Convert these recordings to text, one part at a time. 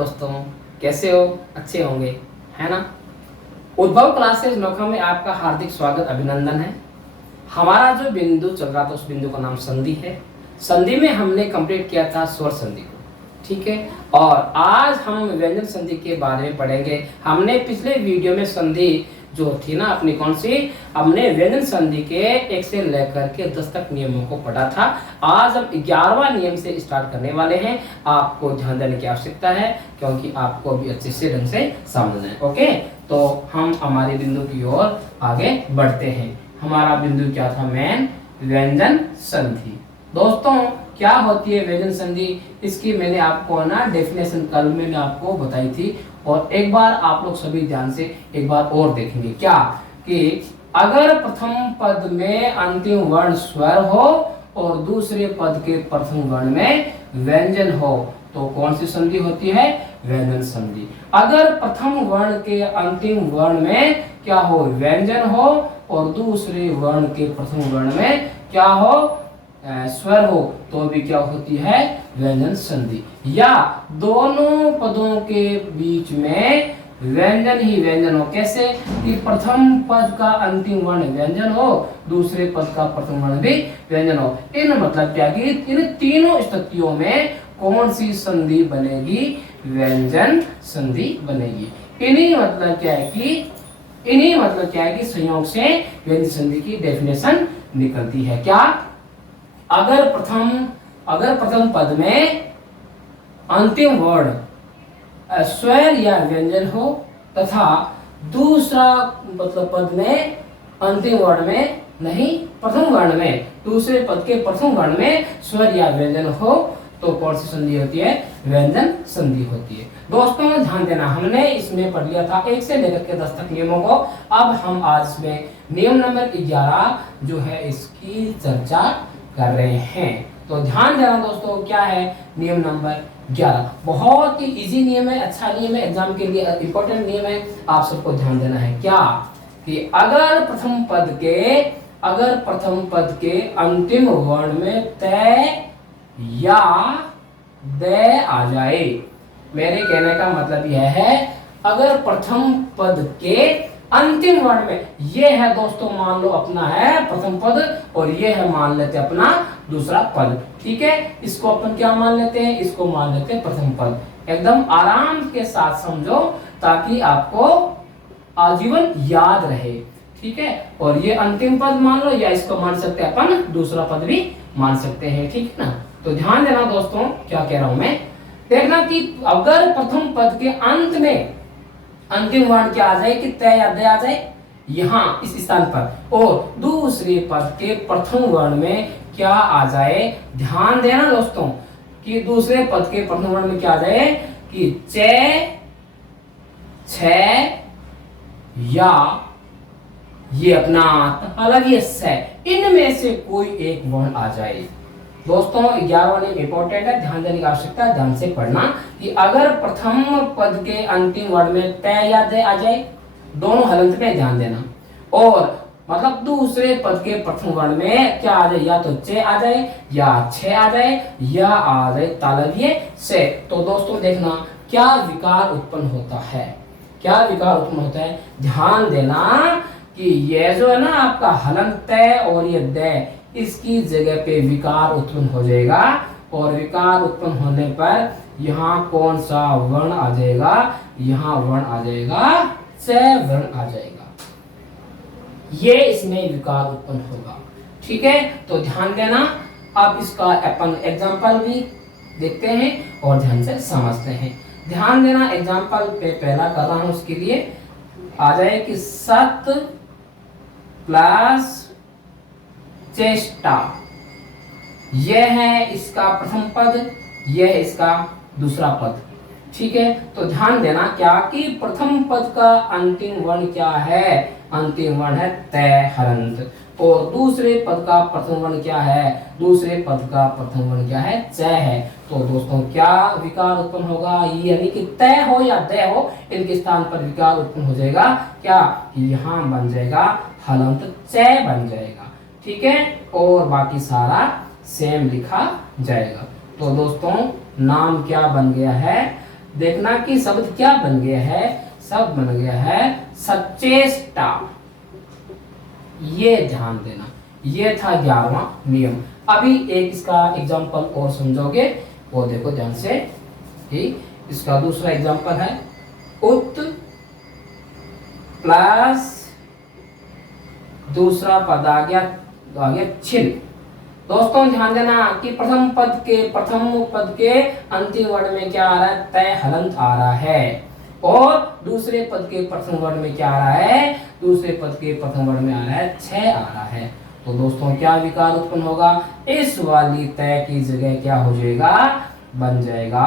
दोस्तों, कैसे हो? अच्छे होंगे, है ना। उद्भव क्लासेस नोखा में आपका हार्दिक स्वागत, अभिनंदन है। हमारा जो बिंदु चल रहा था उस बिंदु का नाम संधि है। संधि में हमने कंप्लीट किया था स्वर संधि को, ठीक है। और आज हम व्यंजन संधि के बारे में पढ़ेंगे। हमने पिछले वीडियो में संधि जो थी ना अपनी कौन सी, हमने व्यंजन संधि के 1 से लेकर के 10 तक नियमों को पढ़ा था। आज हम 11वां नियम से स्टार्ट करने वाले हैं। आपको ध्यान देने की आवश्यकता है क्योंकि आपको भी अच्छे से ढंग से समझना है। ओके, तो हम हमारे बिंदु की ओर आगे बढ़ते हैं। हमारा बिंदु क्या था? मेन व्यंजन संधि। दोस्तों, क्या होती है व्यंजन संधि? इसकी मैंने आपको ना डेफिनेशन कल में आपको बताई थी, और एक बार आप लोग सभी ध्यान से एक बार और देखेंगे। क्या कि अगर प्रथम पद में अंतिम वर्ण स्वर हो और दूसरे पद के प्रथम वर्ण में व्यंजन हो तो कौन सी संधि होती है? व्यंजन संधि। अगर प्रथम वर्ण के अंतिम वर्ण में क्या हो? व्यंजन हो, और दूसरे वर्ण के प्रथम वर्ण में क्या हो? स्वर हो, तो भी क्या होती है? व्यंजन संधि। या दोनों पदों के बीच में व्यंजन ही व्यंजन हो। कैसे? कि प्रथम पद का अंतिम वर्ण व्यंजन हो, दूसरे पद का प्रथम वर्ण भी व्यंजन हो। इन मतलब क्या कि इन तीनों स्थितियों में कौन सी संधि बनेगी? व्यंजन संधि बनेगी। इन्हीं मतलब क्या है कि संयोग से व्यंजन संधि की डेफिनेशन निकलती है। क्या? अगर प्रथम पद में अंतिम वर्ण स्वर या व्यंजन हो तथा दूसरा मतलब पद में अंतिम वर्ण में नहीं, प्रथम वर्ण में दूसरे पद के प्रथम वर्ण में स्वर या व्यंजन हो तो कौन सी संधि होती है? व्यंजन संधि होती है। दोस्तों ध्यान देना, हमने इसमें पढ़ लिया था 1 से लेकर के 10 तक नियमों को। अब हम आज में नियम नंबर 11 जो है इसकी चर्चा कर रहे हैं। तो ध्यान देना दोस्तों, क्या है नियम नंबर 11? बहुत ही इजी नियम है, अच्छा नियम है, एग्जाम के लिए इंपॉर्टेंट नियम है, आप सबको ध्यान देना है। क्या कि अगर प्रथम पद के अंतिम वर्ण में तय या दय आ जाए। मेरे कहने का मतलब यह है, अगर प्रथम पद के अंतिम वर्ण में, ये है दोस्तों मान लो अपना है प्रथम पद और ये है मान लेते हैं अपना दूसरा पद, ठीक है। इसको अपन क्या मान लेते हैं? इसको मान लेते हैं प्रथम पद। एकदम आराम के साथ समझो ताकि आपको आजीवन याद रहे, ठीक है। और ये अंतिम पद मान लो, या इसको मान सकते हैं अपन दूसरा पद भी मान सकते हैं, ठीक है ना। तो ध्यान देना दोस्तों, क्या कह रहा हूं मैं, देखना कि अगर प्रथम पद के अंत में अंतिम वर्ण क्या आ जाए कि तय या दय आ जाए यहाँ इस स्थान पर, और दूसरे पद के प्रथम वर्ण में क्या आ जाए। ध्यान देना दोस्तों कि दूसरे पद के प्रथम वर्ण में क्या आ जाए कि च, छ या ये अपना अलग ही स, इनमें से कोई एक वर्ण आ जाए। दोस्तों 11वां नियम इंपॉर्टेंट है, ध्यान देने की आवश्यकता है, ध्यान से पढ़ना कि अगर प्रथम पद के अंतिम वर्ण में तय या दय आ जाए, दोनों हलंत पे ध्यान देना, और मतलब दूसरे पद के प्रथम वर्ण में क्या आ जाए, या तो चे आ जाए या छे आ जाए या आ जाए तालव्य से। तो दोस्तों देखना क्या विकार उत्पन्न होता है, क्या विकार उत्पन्न होता है। ध्यान देना कि ये जो है ना आपका हलंत तय और ये दय, इसकी जगह पे विकार उत्पन्न हो जाएगा, और विकार उत्पन्न होने पर यहाँ कौन सा वर्ण आ जाएगा? यहाँ वर्ण आ जाएगा, च वर्ण आ जाएगा, ये इसमें विकार उत्पन्न होगा, ठीक है। तो ध्यान देना। अब इसका अपन एग्जाम्पल भी देखते हैं और ध्यान से समझते हैं। ध्यान देना, एग्जाम्पल पे पहला कर रहा हूं, उसके लिए आ जाए कि सत प्लस चेष्टा, यह है इसका प्रथम पद, यह है इसका दूसरा पद, ठीक है। तो ध्यान देना क्या कि प्रथम पद का अंतिम वर्ण क्या है? अंतिम वर्ण है तय हलंत, और दूसरे पद का प्रथम वर्ण क्या है? दूसरे पद का प्रथम वर्ण क्या है? च है। तो दोस्तों क्या विकार उत्पन्न होगा? यानी कि तय हो या दय हो, इनके स्थान पर विकार उत्पन्न हो जाएगा। क्या कि यहाँ बन जाएगा हलंत च बन जाएगा, ठीक है, और बाकी सारा सेम लिखा जाएगा। तो दोस्तों नाम क्या बन गया है? देखना कि शब्द क्या बन गया है, शब्द बन गया है सचेष्टा। ये ध्यान देना, ये था 11वां नियम। अभी एक इसका एग्जांपल और समझोगे, वो देखो ध्यान से। ठीक, इसका दूसरा एग्जांपल है उत प्लस दूसरा पद आ गया छिल। दोस्तों ध्यान देना कि प्रथम पद के अंतिम वर्ण में क्या आ रहा है, तय हलंत आ रहा है, और दूसरे पद के प्रथम वर्ण में क्या आ रहा है, दूसरे पद के प्रथम वर्ण में आ रहा है छह आ रहा है। तो दोस्तों क्या विकार उत्पन्न होगा, इस वाली तय की जगह क्या हो जाएगा, बन जाएगा,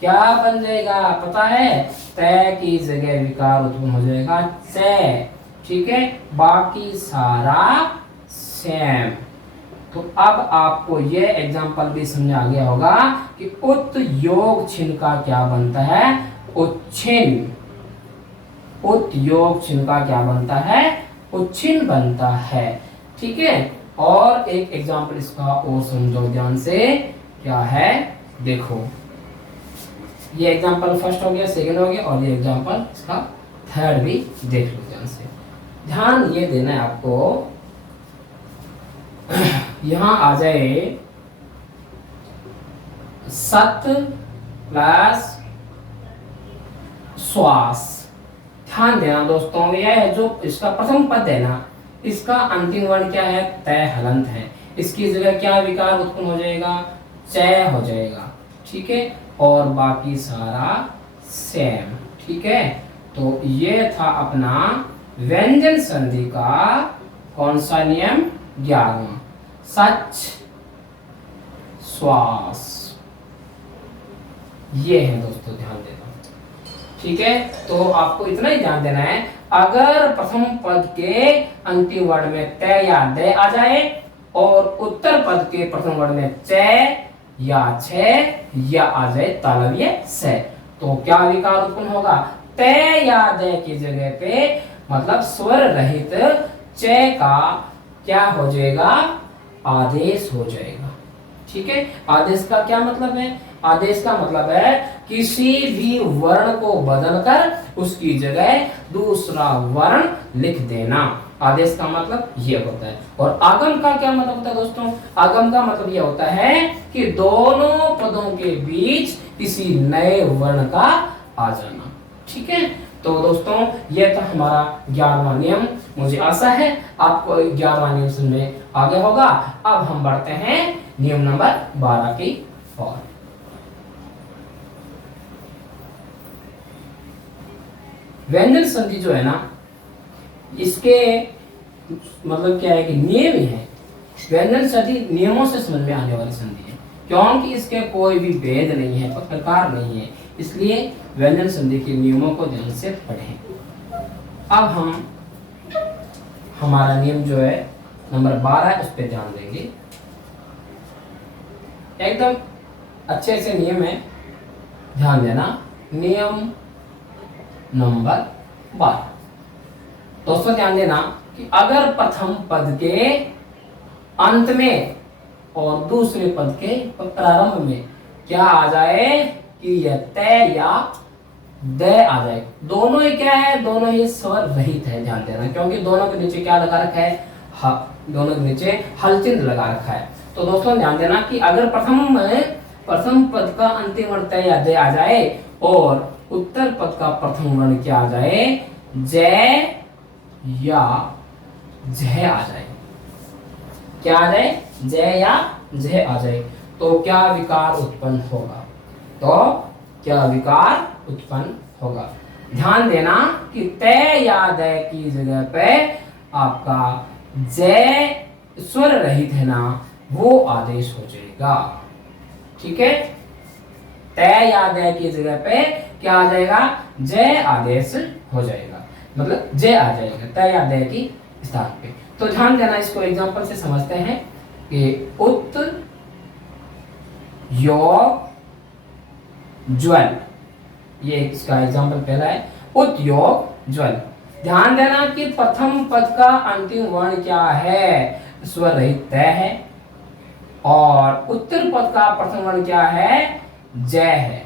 क्या बन जाएगा पता है, तय की जगह विकार उत्पन्न हो जाएगा से। ठीक है, बाकी सारा सेम। तो अब आपको ये एग्जांपल भी समझ आ गया होगा कि उत योग छिन का क्या बनता है, उच्छिन। उत योग छिन का क्या बनता है, उच्छिन बनता है। ठीक है, और एक एग्जांपल इसका और समझो ध्यान से, क्या है देखो। ये एग्जांपल फर्स्ट हो गया, सेकंड हो गया, और ये एग्जांपल इसका थर्ड भी देख लो ध्यान से। ध्यान ये देना है आपको, यहां आ जाए सत प्लस श्वास। ध्यान देना दोस्तों, यह है जो इसका प्रथम पद है ना, इसका अंतिम वर्ण क्या है, तय हलंत है। इसकी जगह क्या विकार उत्पन्न हो जाएगा, चय हो जाएगा। ठीक है, और बाकी सारा सेम। ठीक है, तो ये था अपना व्यंजन संधि का कौन सा नियम, 11वां, सच श्वास। ये है दोस्तों, ध्यान देना। ठीक है, तो आपको इतना ही ध्यान देना है, अगर प्रथम पद के अंतिम वर्ण में तय या दय आ जाए, और उत्तर पद के प्रथम वर्ण में चय या छे या आ जाए तालव्य से, तो क्या विकार उत्पन्न होगा, तय या दय की जगह पे मतलब स्वर रहित चय का क्या हो जाएगा, आदेश हो जाएगा। ठीक है, आदेश का क्या मतलब है, आदेश का मतलब है किसी भी वर्ण को बदलकर उसकी जगह दूसरा वर्ण लिख देना। आदेश का मतलब ये होता है। और आगम का क्या मतलब होता है दोस्तों, आगम का मतलब ये होता है कि दोनों पदों के बीच किसी नए वर्ण का आ जाना। ठीक है, तो दोस्तों ये था हमारा 11वां नियम। मुझे आशा है आपको 11वां नियम समझ में आ गया होगा। अब हम बढ़ते हैं नियम नंबर 12 की ओर। व्यंजन संधि जो है ना, इसके मतलब क्या है कि नियम ही है। व्यंजन संधि नियमों से समझ में आने वाली संधि है, क्योंकि इसके कोई भी भेद नहीं है, प्रकार नहीं है, इसलिए व्यंजन संधि के नियमों को ध्यान से पढ़ें। अब हम हमारा नियम जो है नंबर 12 उस पर ध्यान देंगे। एकदम अच्छे से नियम है, ध्यान देना। नियम नंबर 12 दोस्तों ध्यान देना कि अगर प्रथम पद के अंत में और दूसरे पद के प्रारंभ में क्या आ जाए कि यह तय या दय आ जाए, दोनों ही क्या है, दोनों ही स्वर रहित है। ध्यान देना, क्योंकि दोनों के नीचे क्या लगा रखा है, दोनों के नीचे हल चिन्ह लगा रखा है। तो दोस्तों ध्यान देना कि अगर प्रथम पद का अंतिम वर्ण तय या दय आ जाए, और उत्तर पद का प्रथम वर्ण क्या आ जाए, जय या जय आ जाए, क्या आ जाए, जय या जय आ जाए, तो क्या विकार उत्पन्न होगा, तो क्या विकार उत्पन्न होगा। ध्यान देना कि तय या दय की जगह पे आपका जय स्वर रहित है ना, वो आदेश हो जाएगा। ठीक है, तय या दय की जगह पे क्या आ जाएगा, जय आदेश हो जाएगा, मतलब जय आ जाएगा तय या दय की स्थान पे। तो ध्यान देना, इसको एग्जांपल से समझते हैं कि उत योग ज्वल, ये इसका एग्जांपल पहला है, उत योग ज्वल। ध्यान देना कि प्रथम पद का अंतिम वर्ण क्या है, स्वर रहित तय है, और उत्तर पद का प्रथम वर्ण क्या है, जय है।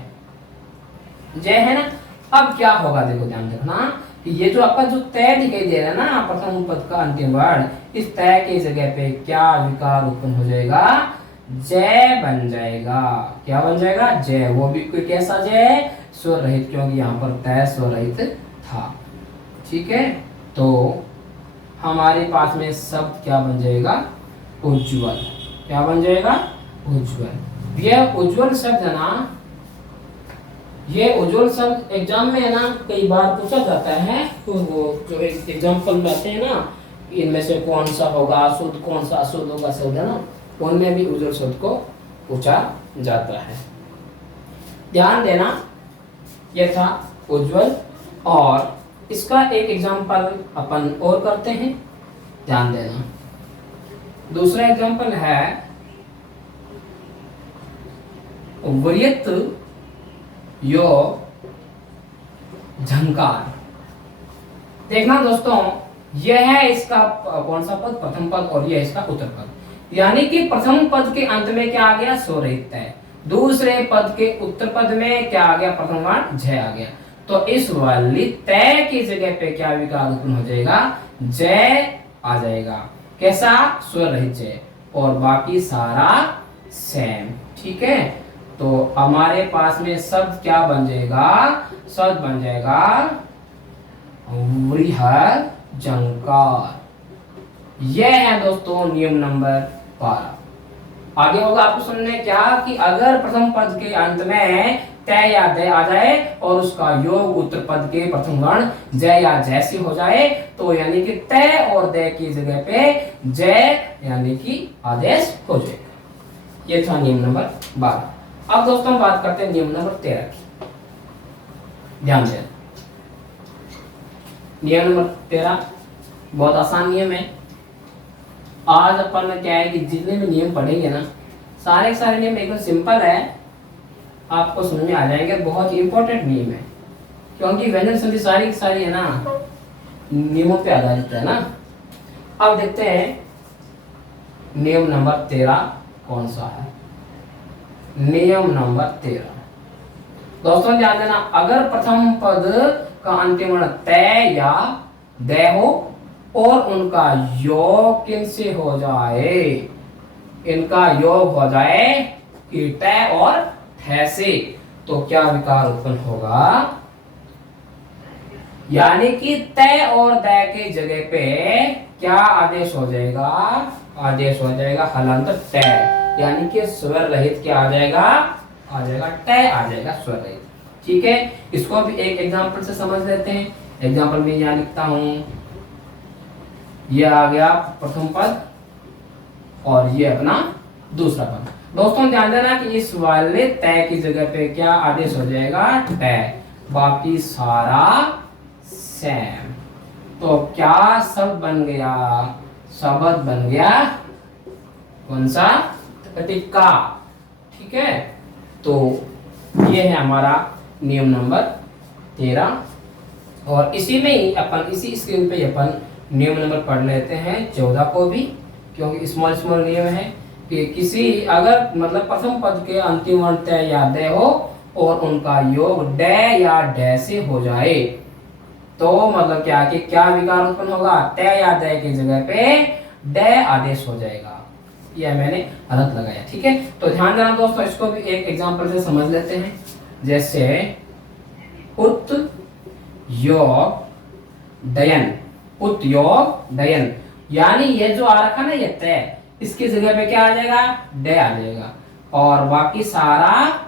जय है ना। अब क्या होगा, देखो ध्यान रखना कि ये जो आपका जो तय दिखाई दे रहा है ना प्रथम पद का अंतिम वर्ण, इस तय की जगह पे क्या विकार उत्पन्न हो जाएगा, जय बन जाएगा। क्या बन जाएगा, जय। वो भी कोई कैसा जय, स्वर रहित, क्योंकि यहाँ पर तय स्वर रहित था। ठीक है, तो हमारे पास में शब्द क्या बन जाएगा, उज्ज्वल। क्या बन जाएगा, उज्ज्वल। यह उज्ज्वल शब्द है ना, ये उज्ज्वल शब्द एग्जाम में है ना कई बार पूछा जाता है। तो वो जो एग्जाम्पल रहते हैं ना, इनमें से कौन सा होगा शुद्ध, कौन सा अशुद्ध होगा शब्द है ना, उनमें भी उज्ज्वल शब्द को पूछा जाता है। ध्यान देना, यह था उज्ज्वल। और इसका एक एग्जाम्पल अपन और करते हैं, ध्यान देना। दूसरा एग्जाम्पल है वरियत यो झंकार। देखना दोस्तों, यह है इसका कौन सा पद, प्रथम पद, और यह इसका उत्तर पद। यानी कि प्रथम पद के अंत में क्या आ गया, स्वर रहित तय। दूसरे पद के उत्तर पद में क्या आ गया, प्रथम वर्ण जय आ गया। तो इस वाली तय की जगह पे क्या विकार उत्पन्न हो जाएगा, जय आ जाएगा। कैसा, स्वर रहित जय, और बाकी सारा सेम। ठीक है, तो हमारे पास में शब्द क्या बन जाएगा, शब्द बन जाएगा वृहद झंकार। यह है दोस्तों नियम नंबर 12। आगे होगा आपको सुनने क्या कि अगर प्रथम पद के अंत में तय या दय आ जाए और उसका योग उत्तर पद के प्रथम वर्ण जय या जैसे हो जाए, तो यानी कि तय और दय की जगह पे जय यानी कि आदेश हो जाएगा। यह था नियम नंबर 12। अब दोस्तों हम बात करते हैं नियम नंबर 13 की। ध्यान दें, नियम नंबर 13 बहुत आसान नियम है। आज अपन क्या है कि जितने भी नियम पढ़ेंगे ना, सारे सारे नियम एकदम सिंपल है, आपको समझ में आ जाएंगे। बहुत इंपॉर्टेंट नियम है, क्योंकि व्यंजन संधि सारी की सारी है ना नियमों पे आधारित है ना। अब देखते हैं नियम नंबर 13 कौन सा है। नियम नंबर 13 दोस्तों ध्यान देना, अगर प्रथम पद का अंतिम वर्ण तय या दय हो और उनका योग किनसे हो जाए, इनका योग हो जाए कि तय और ठ से, तो क्या विकार उत्पन्न होगा, यानी कि तय और दय के जगह पे क्या आदेश हो जाएगा, आदेश हो जाएगा हलांतर तय, यानी कि स्वर रहित क्या आ जाएगा, आ जाएगा तय, आ जाएगा स्वर रहित। ठीक है, इसको भी एक एग्जांपल से समझ लेते हैं। एग्जांपल में यहां लिखता हूं, यह आ गया प्रथम पद और ये अपना दूसरा पद। दोस्तों ध्यान देना कि इस वाले तय की जगह पे क्या आदेश हो जाएगा, तय, बाकी सारा सेम। तो क्या शब्द बन गया, शब्द बन गया कौन सा, टिक्का। ठीक है, तो ये है हमारा नियम नंबर 13। और इसी में ही अपन इसी स्क्रीन पे अपन नियम नंबर पढ़ लेते हैं 14 को भी, क्योंकि स्मॉल स्मॉल नियम है कि किसी अगर मतलब प्रथम पद के अंतिम वर्ण तय या दय हो और उनका योग ड या ड से हो जाए, तो मतलब क्या कि क्या विकार उत्पन्न होगा, तय या दय की जगह पे ड आदेश हो जाएगा। यह मैंने गलत लगाया। ठीक है, तो ध्यान देना दोस्तों, इसको भी एक एग्जांपल से समझ लेते हैं। जैसे उत योग डयन, उत योग डयन, यानी ये जो आ रखा ना ये तय, इसकी जगह पे क्या आ जाएगा, ड आ जाएगा और बाकी सारा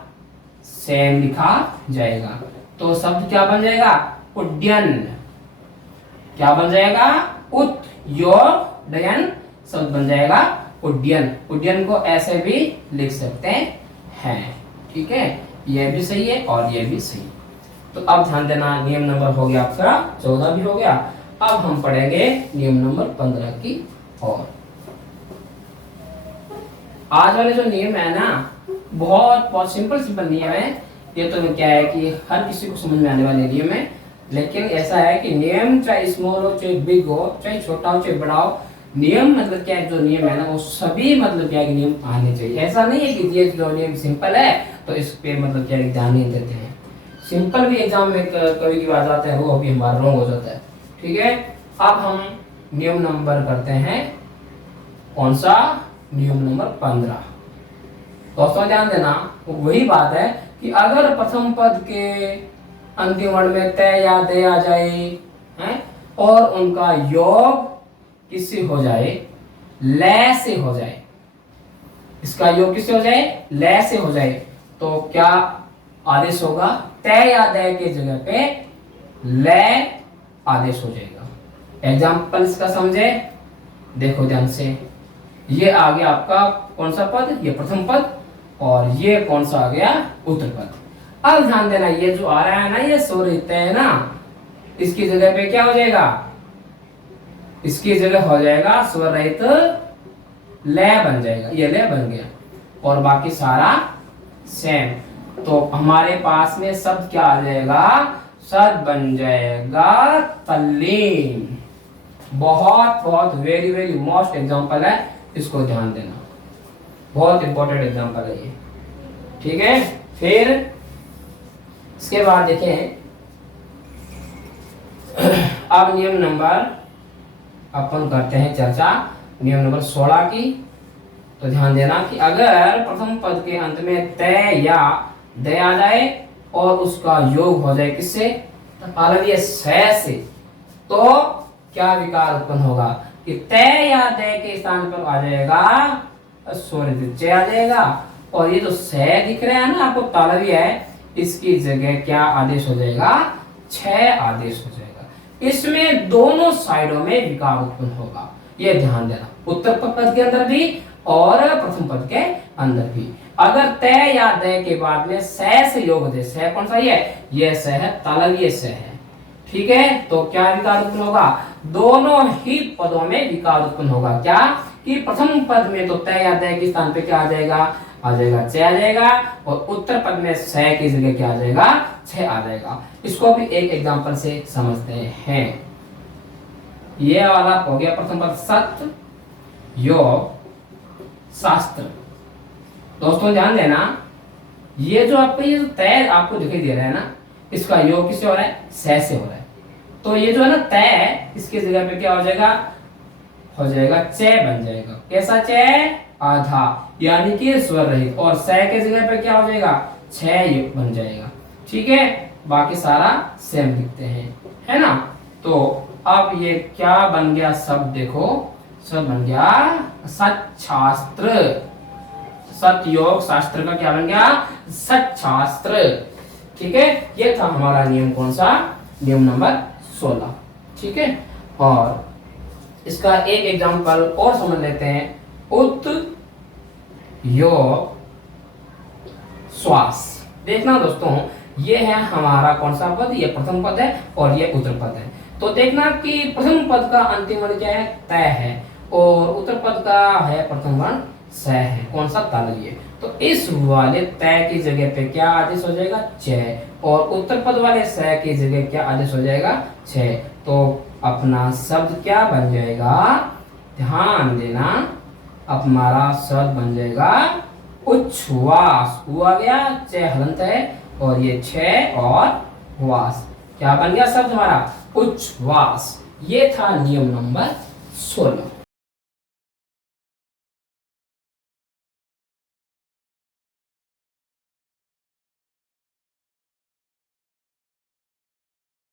सेम लिखा जाएगा। तो शब्द क्या बन जाएगा, उड्डयन। क्या बन जाएगा, उत योग डयन शब्द बन जाएगा उड्डयन। उड्डयन को ऐसे भी लिख सकते हैं। ठीक है, यह भी सही है और यह भी सही है। तो अब ध्यान देना, नियम नंबर हो गया आपका 14 भी हो गया। अब हम पढ़ेंगे नियम नंबर 15 की। और आज वाले जो नियम है ना, बहुत बहुत सिंपल सिंपल नियम है। ये तो क्या है कि हर किसी को समझ में आने वाले नियम है, लेकिन ऐसा है कि नियम चाहे स्मॉल हो चाहे बिग हो, चाहे छोटा हो चाहे बड़ा हो, नियम मतलब क्या है, जो नियम है ना वो सभी मतलब क्या है नियम आने चाहिए। ऐसा नहीं है कि ये जो नियम सिंपल है तो इस पे मतलब क्या है ध्यान नहीं देते हैं। सिंपल भी एग्जाम में कभी की आ जाता है, वो भी हमारा रॉन्ग हो जाता है। ठीक है, अब हम नियम नंबर करते हैं, कौन सा, नियम नंबर 15। दोस्तों ध्यान देना, वही बात है कि अगर प्रथम पद के अंतिम वर्ण में त या दे आ जाए हैं, और उनका योग किससे हो जाए, लय से हो जाए, इसका योग किससे हो जाए, लय से हो जाए, तो क्या आदेश होगा, तय या दय के जगह पे लय आदेश हो जाएगा। एग्जाम्पल इसका समझे, देखो ध्यान से, ये आ गया आपका कौन सा पद, ये प्रथम पद, और ये कौन सा आ गया, उत्तर पद। अब ध्यान देना, ये जो आ रहा है ना, ये स्वरहित है ना, इसकी जगह पे क्या हो जाएगा, इसकी जगह हो जाएगा स्वरहित लय बन जाएगा, ये लय बन गया, और बाकी सारा सेम। तो हमारे पास में शब्द क्या आ जाएगा, शब्द बन जाएगा तल्लीन। बहुत बहुत वेरी वेरी मोस्ट एग्जांपल है, इसको ध्यान देना, बहुत इंपॉर्टेंट एग्जांपल है ये। ठीक है, फिर इसके बाद देखें, अब नियम नंबर अपन करते हैं चर्चा, नियम नंबर 16 की। तो ध्यान देना कि अगर प्रथम पद के अंत में तय या दय आ जाए और उसका योग हो जाए किससे, अलग से, तो क्या विकार उत्पन्न होगा कि तय या दय के स्थान पर आ जाएगा स्वरहित च आ जाएगा, और ये जो से दिख रहा है ना आपको, तालव्य है, इसकी जगह क्या आदेश हो जाएगा, छ आदेश हो जाएगा। इसमें दोनों साइडों में विकार उत्पन्न होगा, ये ध्यान देना, उत्तर पद के अंदर भी और प्रथम पद के अंदर भी। अगर तय या दय के बाद में से योग दे, से कौन सा ये से है, तालव्य से है। ठीक है, तो क्या विकार उत्पन्न होगा, दोनों ही पदों में विकार उत्पन्न होगा। क्या कि प्रथम पद में तो तय या दय के स्थान पे क्या आ जाएगा च आ जाएगा, और उत्तर पद में से की जगह क्या आ जाएगा, छ आ जाएगा। इसको भी एक एग्जांपल से समझते हैं। ये वाला हो गया प्रथम पद, सत्य योग शास्त्र। दोस्तों ध्यान देना, ये जो आपको ये तय आपको दिखाई दे रहा है ना, इसका योग किससे हो रहा है, से हो रहा है। तो ये जो है ना तय, इसकी जगह पे क्या हो जाएगा, च बन जाएगा। कैसा च, आधा, यानी कि स्वर रहित, और से के जगह पे क्या हो जाएगा, छ बन जाएगा। ठीक है, बाकी सारा सेम दिखते हैं, है ना। तो अब ये क्या बन गया, सब देखो, सब बन गया सच्छास्त्र। सत्य योग शास्त्र का क्या बन गया, सच्छास्त्र। ठीक है, ये था हमारा नियम, कौन सा, नियम नंबर 16। ठीक है, और इसका एक एग्जांपल और समझ लेते हैं, उत योग श्वास। देखना दोस्तों, ये है हमारा कौन सा पद, ये प्रथम पद है और ये उत्तर पद है। तो देखना कि प्रथम पद का अंतिम वर्ण क्या है, तय है, और उत्तर पद का है प्रथम वर्ण स है, कौन सा, तालव्य। तो इस वाले तय की जगह पे क्या आदेश हो जाएगा, च, और उत्तर पद वाले स की जगह क्या आदेश हो जाएगा, छ। तो अपना शब्द क्या बन जाएगा, ध्यान देना, हमारा शब्द बन जाएगा उच्छ्वास। उ आ गया, च हलंत है, और ये छ और वास, क्या बन गया शब्द हमारा, उच्छ्वास। ये था नियम नंबर 16।